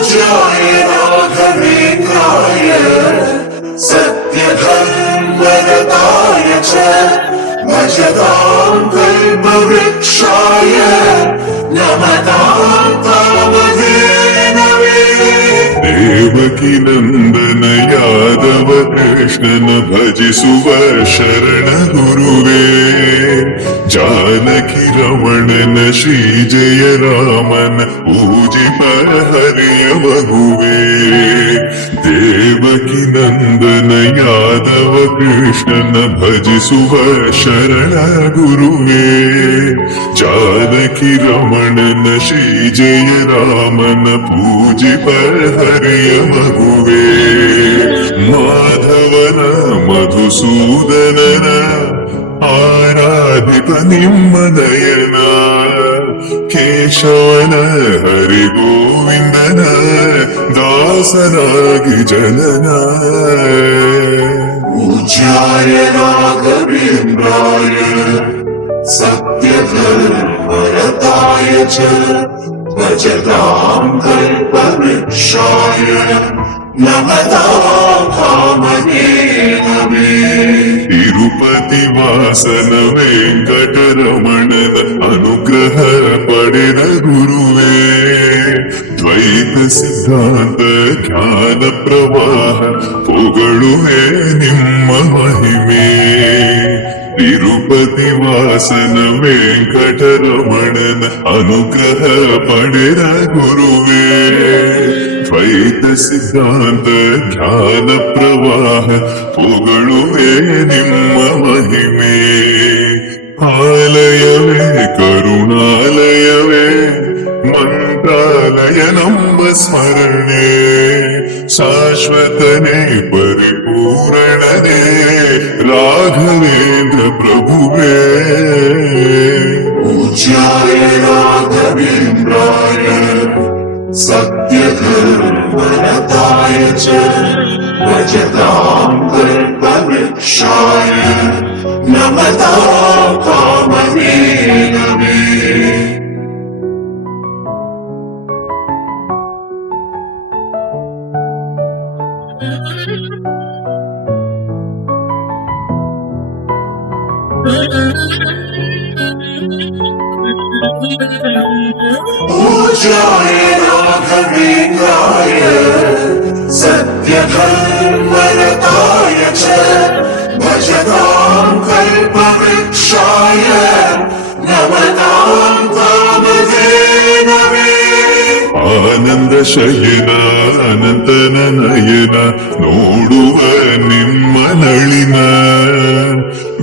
पूज्याय राघवेन्द्राय सत्यधर्मरताय च भजतां कल्पवृक्षाय नमतां कामधेनवे। देवकी नंदन यादव कृष्णन भजिसुव शरण गुरुवे जानकी रमणन श्री जय रामन पूजिप हरिय मगुवे। देवकी नंदन यादव कृष्णन भजिसुव शरण गुरुवे जानकी रमणन श्री जय रामन पूजिप हरिय मगुवे। माधवನ ಮಧುಸೂದನನ ಆರಾಧಿಪ ನಿಮ್ಮ ನಯನ ಕೇಶವನ ಹರಿ ಗೋವಿಂದನ ದಾಸನಾಗಿ ಜನನ। पूज्याय राघवेन्द्राय सत्यधर्मरताय च भजतां कल्पवृक्षाय नमतां कामधेनवे। ತಿರುಪತಿ ವಾಸನ ವೆಂಕಟರಮಣನ ಅನುಗ್ರಹ ಪಡೆದ ಗುರುವೇ ದ್ವೈತ ಸಿದ್ಧಾಂತ ಜ್ಞಾನ ಪ್ರವಾಹ ಪೊಗಳುವೆ ನಿಮ್ಮ ಮಹಿಮೆ। ತಿರುಪತಿ ವಾಸನ ವೆಂಕಟರಮಣನ ಅನುಗ್ರಹ ಪಡೆದ ಗುರುವೇ ದ್ವೈತ ಸಿದ್ಧಾಂತ ಜ್ಞಾನ ಪ್ರವಾಹ ಪೊಗಳುವೆ ನಿಮ್ಮ ಮಹಿಮೆ। ಆಲಯವೇ ಕರುಣಾಲಯವೇ ಮಂತ್ರಾಲಯ ನಮ್ಮ ಸ್ಮರಣೆ ಶಾಶ್ವತನೇ ಪರಿಪೂರ್ಣನೇ ರಾಘವೇಂದ್ರ ಪ್ರಭುವೇ। पूज्याय राघवेन्द्राय सत्यधर्मरताय च भजतां कल्पवृक्षाय नमतां कामधेनवे। पूज्याय राघवेन्द्राय सत्यधर्मरताय च भजतां कल्पवृक्षाय नमतां कामधेनवे। ಆನಂದ ಶಯನ ಅನಂತನ ನಯನ ನೋಡುವ ನಿಮ್ಮ ನಳಿನ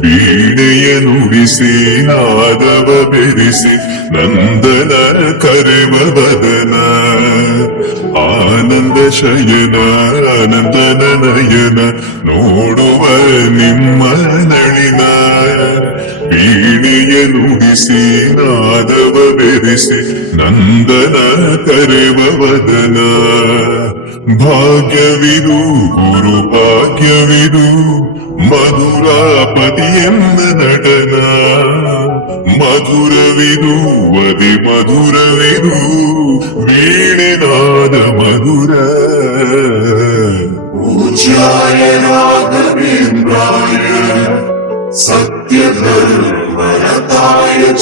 ವೀಣೆಯ ನುಡಿಸಿ ನಾದವ ಬೆರೆಸಿ ನಂದನ ಕರೆವ ಬದನ। ಆನಂದ ಶಯನ ಅನಂತನ ನಯನ ನೋಡುವ ನಿಮ್ಮ ನಳಿನ ವೀಣೆಯ ನುಡಿಸಿ ನಾದವ ಬೆರೆಸಿ ನಂದನ ಕರೆವ ವದನ। ಭಾಗ್ಯವಿದು ಗುರು ಭಾಗ್ಯವಿದು ಮಧುರಾಪತಿ ಎಂದ ನಟನ ಮಧುರವಿದು ವದಿ ಮಧುರವಿದು ವೀಣೆನಾದ ಮಧುರ। पूज्याय राघवेन्द्राय सत्यधर्मरताय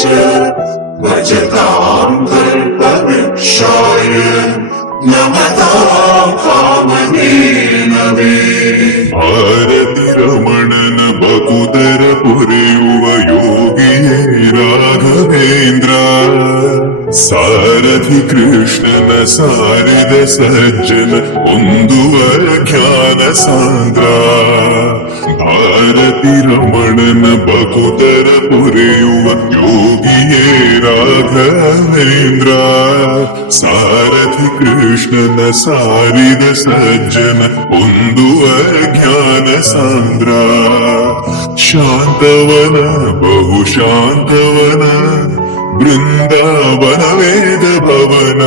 च भजतां कल्पवृक्षाय नमतां कामधेनवे। ಭಾರತಿ ರಮಣನ ಬಕುದರ ಪೊರೆಯುವ ಯೋಗಿಯೇ ರಾಘವೇಂದ್ರ ಸಾರಥಿ ಕೃಷ್ಣನ ಸಾರಿದ ಸಜ್ಜನ ಹೊಂದುವ ಜ್ಞಾನ ಸಾಂದ್ರ। ಭಾರತಿ ರಮಣನ ಬಕುದರ ಪೊರೆಯುವ ಯೋಗಿಯೇ ರಾಘವೇಂದ್ರ ಸಾರಥಿ ಕೃಷ್ಣನ ಸಾರಿದ ಸಜ್ಜನ ಹೊಂದುವ ಜ್ಞಾನ ಸಾಂದ್ರ। ಶಾಂತವನ ಬಹು ಶಾಂತವನ ಬೃಂದಾವನ ವೇದ ಭವನ